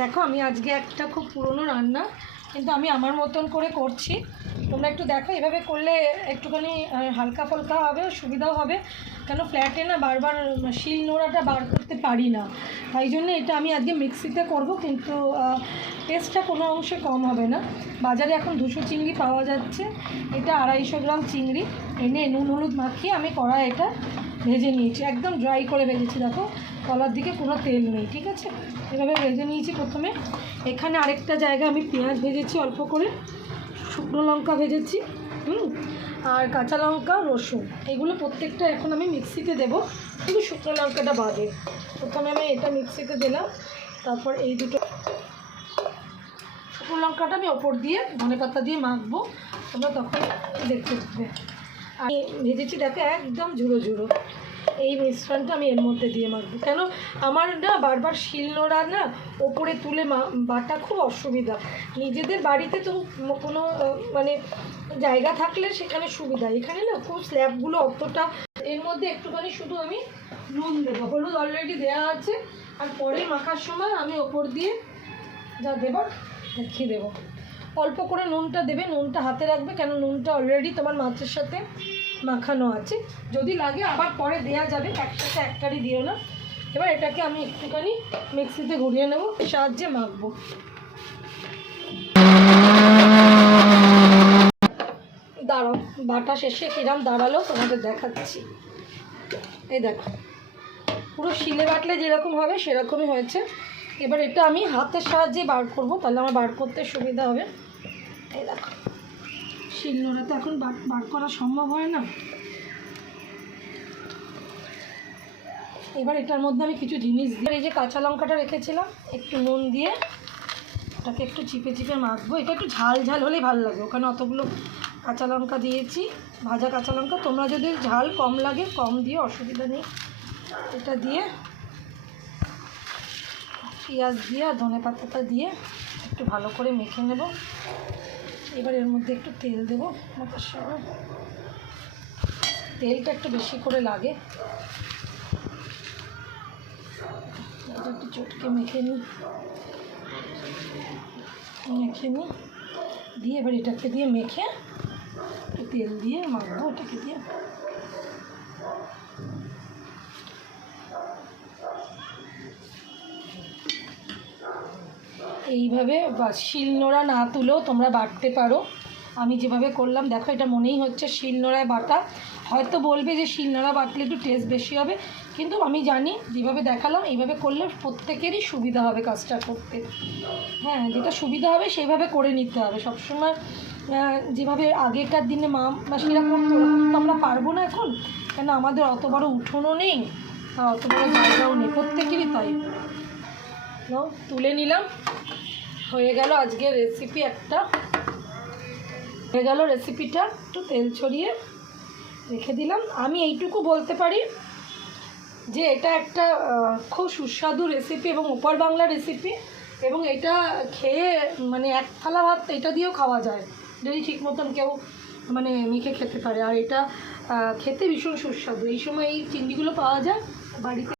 দেখো, আমি আজকে একটা খুব পুরনো রান্না, কিন্তু আমি আমার মতন করে করছি। তোমরা একটু দেখো, এভাবে করলে একটুখানি হালকা ফলকা হবে, সুবিধাও হবে। কেন ফ্ল্যাটে না বারবার শিল নোড়াটা বার করতে পারি না। তাই জন্য এটা আমি আজকে মিক্সিতে করব, কিন্তু টেস্টটা কোনো অংশে কম হবে না। বাজারে এখন দুশো চিংড়ি পাওয়া যাচ্ছে। এটা আড়াইশো গ্রাম চিংড়ি। এনে নুন, হলুদ মাখিয়ে আমি কড়াই এটা ভেজে নিয়েছি। একদম ড্রাই করে ভেজেছি, দেখো। কলার দিকে কোনো তেল নেই, ঠিক আছে? এভাবে ভেজে নিয়েছি প্রথমে। এখানে আরেকটা জায়গায় আমি পেঁয়াজ ভেজেছি অল্প করে, শুকনো লঙ্কা ভেজেছি, হুম? আর কাঁচা লঙ্কা, রসুন, এগুলো প্রত্যেকটা এখন আমি মিক্সিতে দেবো। শুধু শুকনো লঙ্কাটা বাদে। প্রথমে আমি এটা মিক্সিতে দিলাম, তারপর এই দুটো শুকনো লঙ্কাটা আমি ওপর দিয়ে ধনে পাতা দিয়ে মাখবো, তোমরা তখন দেখতে পাবে। আমি ভেজেছি দেখো একদম ঝুড়ো ঝুড়ো এই মিশ্রণটা আমি এর মধ্যে দিয়ে মাখবো। কেন? আমার না বারবার শিলনোড়া না ওপরে তুলে বাটা খুব অসুবিধা। নিজেদের বাড়িতে তো কোনো মানে জায়গা থাকলে সেখানে সুবিধা। এখানে না খুব স্ল্যাবগুলো অতটা এর মধ্যে একটুখানি শুধু আমি নুন দেবো। হলুদ অলরেডি দেওয়া আছে। আর পরে মাখার সময় আমি ওপর দিয়ে যা দেবার দেখিয়ে দেবো। অল্প করে নুনটা দেবে। নুনটা হাতে রাখবে। কেন? নুনটা অলরেডি তোমার মাছের সাথে মাখানো আছে। যদি লাগে আবার পরে দেয়া যাবে, একসাথে একটারই দিও না। এবার এটাকে আমি একটুখানি মিক্সিতে ঘুরিয়ে নেব, সাহায্যে মাখবো। দাঁড়াও, বাটা শেষে কিরাম দাঁড়াল, তোমাদের দেখাচ্ছি। এই দেখো, পুরো শিলে বাটলে যেরকম হবে, সেরকমই হয়েছে। এবার এটা আমি হাতের সাহায্যে বার করব, তাহলে আমার বার করতে সুবিধা হবে। এই দেখো। শিল নোড়া তো এখন বার করা সম্ভব হয় না। এবার এটার মধ্যে আমি কিছু জিনিস দিয়ে, এই যে কাঁচা লঙ্কাটা রেখেছিলাম, একটু নুন দিয়ে, ওটাকে একটু চিপে চিপে মাখবো। এটা একটু ঝাল ঝাল হলেই ভালো লাগে। ওখানে অতগুলো কাঁচা লঙ্কা দিয়েছি, ভাজা কাঁচা লঙ্কা। তোমরা যদি ঝাল কম লাগে, কম দিয়ে অসুবিধা নেই। এটা দিয়ে পেঁয়াজ দিয়ে আর ধনে পাতাটা দিয়ে একটু ভালো করে মেখে নেব। এবার এর মধ্যে একটু তেল দেবো সঙ্গে তেলটা একটু বেশি করে লাগে। একটু চটকে মেখে নিই। মেখে নিই। দিয়ে এবার এটাকে দিয়ে মেখে একটু তেল দিয়ে মাখবো, এটাকে দিয়ে। এইভাবে বা শিলনোড়া না তুলেও তোমরা বাটতে পারো। আমি যেভাবে করলাম, দেখো এটা মনেই হচ্ছে শিলনোড়ায় বাটা। হয়তো বলবে যে শিলনোড়া বাটলে একটু টেস্ট বেশি হবে, কিন্তু আমি জানি যেভাবে দেখালাম, এইভাবে করলে প্রত্যেকেরই সুবিধা হবে কাজটা করতে। হ্যাঁ যেটা সুবিধা হবে সেইভাবে করে নিতে হবে। সবসময় যেভাবে আগেকার দিনে মা করতো ওরকম তো আমরা পারব না এখন। কেন আমাদের অত বড় উঠোনও নেই, আর অত বড় জায়গাও নেই, প্রত্যেকেরই তাই। তুলে নিলাম। হয়ে গেল আজকের রেসিপি একটা। হয়ে গেল রেসিপিটা একটু তেল ছড়িয়ে রেখে দিলাম। আমি এইটুকু বলতে পারি যে এটা একটা খুব সুস্বাদু রেসিপি এবং ওপর বাংলা রেসিপি এবং এটা খেয়ে মানে এক থালা ভাত এটা দিয়েও খাওয়া যায়। যদি ঠিক মতন কেউ মানে মেখে খেতে পারে। আর এটা খেতে ভীষণ সুস্বাদু। এই সময় এই চিংড়িগুলো পাওয়া যায় বাড়িতে।